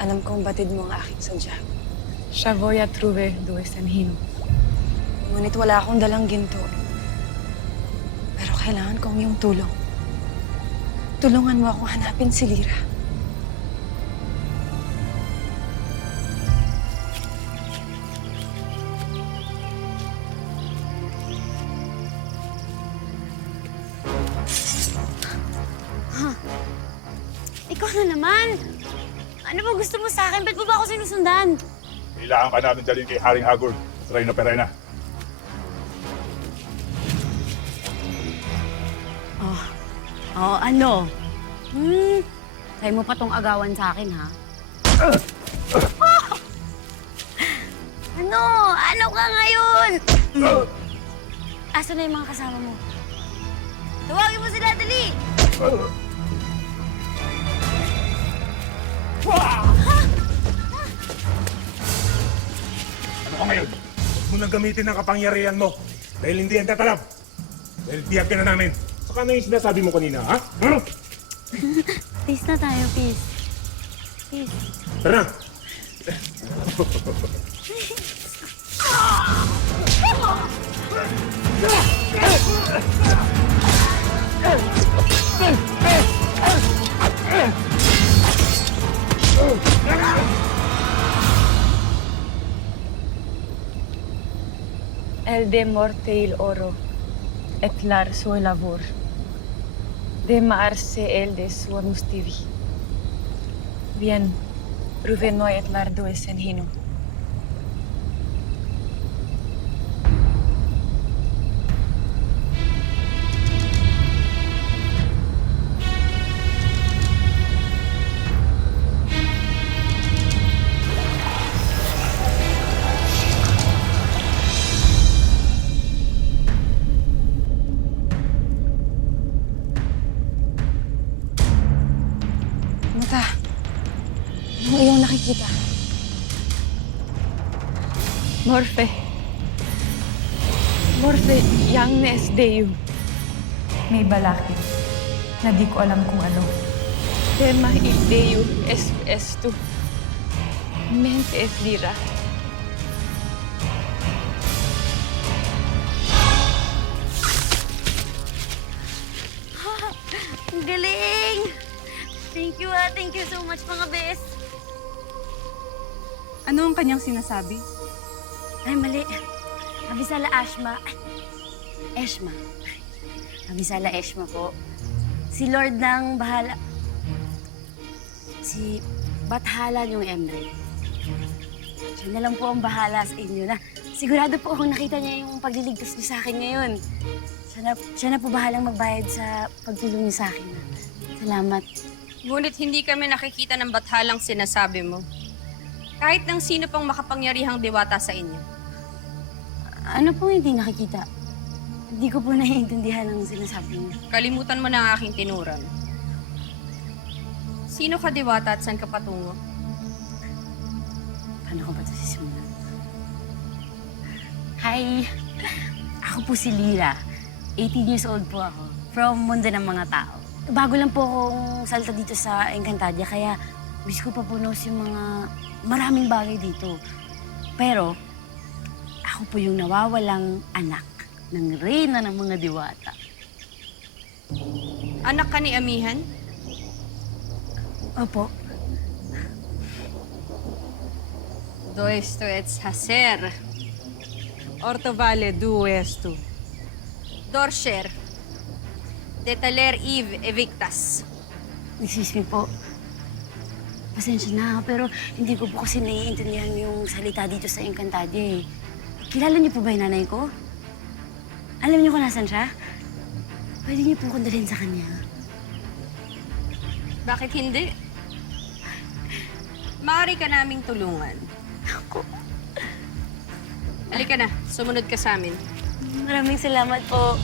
Alam kong batid mo ang aking sadya. Siya voy a truve due sanhino. Ngunit wala akong dalang ginto. Pero kailangan ko ang iyong tulong. Tulungan mo akong hanapin si Lyra. Ikaw na naman! Ano ba gusto mo sa akin? Ba't mo ba ako sinusundan? Kailangan ka namin dalhin kay Haring Hagord sa Reino Perena. Oo, ano? Try mo pa tong agawan sa akin, ha? Ano? Ano ka ngayon? Asa na yung mga kasama mo? Tawagin mo sila, dali! Ano ka ngayon? Huwag mo nang gamitin ang kapangyarihan mo. Dahil hindi yan tatalab. Dahil biyag ka na namin. Saka na yung sinasabi mo kanina, ha? Ano? Peace na tayo, peace. Peace. Tara na. El de morte il oro, et lar sue lavor. De maarse el de sua mustivi. Bien, ruvenoi et lar due sanhino. Mata, anong iyong nakikita? Morphe. Morphe, yang nes deu. May balakid na di ko alam kung ano. Tema il deu estu. Mente es Lyra. Ang galing! Thank you, ha. Thank you so much, mga bes. Ano ang kanyang sinasabi? Ay, mali. Abisala Ashma. Eshma. Abisala Eshma po. Si Lord ng bahala. Si Bathalan yung Emre. Siya na lang po ang bahala sa inyo na. Sigurado po akong nakita niya yung pagliligtas niyo sa akin ngayon. Siya na po bahalang magbayad sa pagtulong niyo sa akin. Salamat. Ngunit hindi kami nakikita ng bathalang sinasabi mo. Kahit ng sino pang makapangyarihang diwata sa inyo. Ano po hindi nakikita? Hindi ko po naiintindihan ang sinasabi niyo. Kalimutan mo na ang aking tinuran. Sino ka diwata at saan ka patungo? Paano ko ba ito sisimulan? Hi! Ako po si Lyra. 18 years old po ako. From mundo ng mga tao. Bago lang po akong salta dito sa Encantadia, kaya wish ko pa po knows yung mga maraming bagay dito. Pero, ako po yung nawawalang anak ng reyna ng mga diwata. Anak ka ni Amihan? Opo. Doesto et hacer. Orto vale duestu. Dorsher. Detaler Eve evictas. Excuse me po. Pasensya na, pero hindi ko po kasi naiintindihan yung salita dito sa Encantadia eh. Kilala niyo po ba yung nanay ko? Alam niyo kung nasan siya? Pwede niyo po akong dalhin sa kanya. Bakit hindi? Maaari ka naming tulungan. Ako. Halika na, sumunod ka sa amin. Maraming salamat po.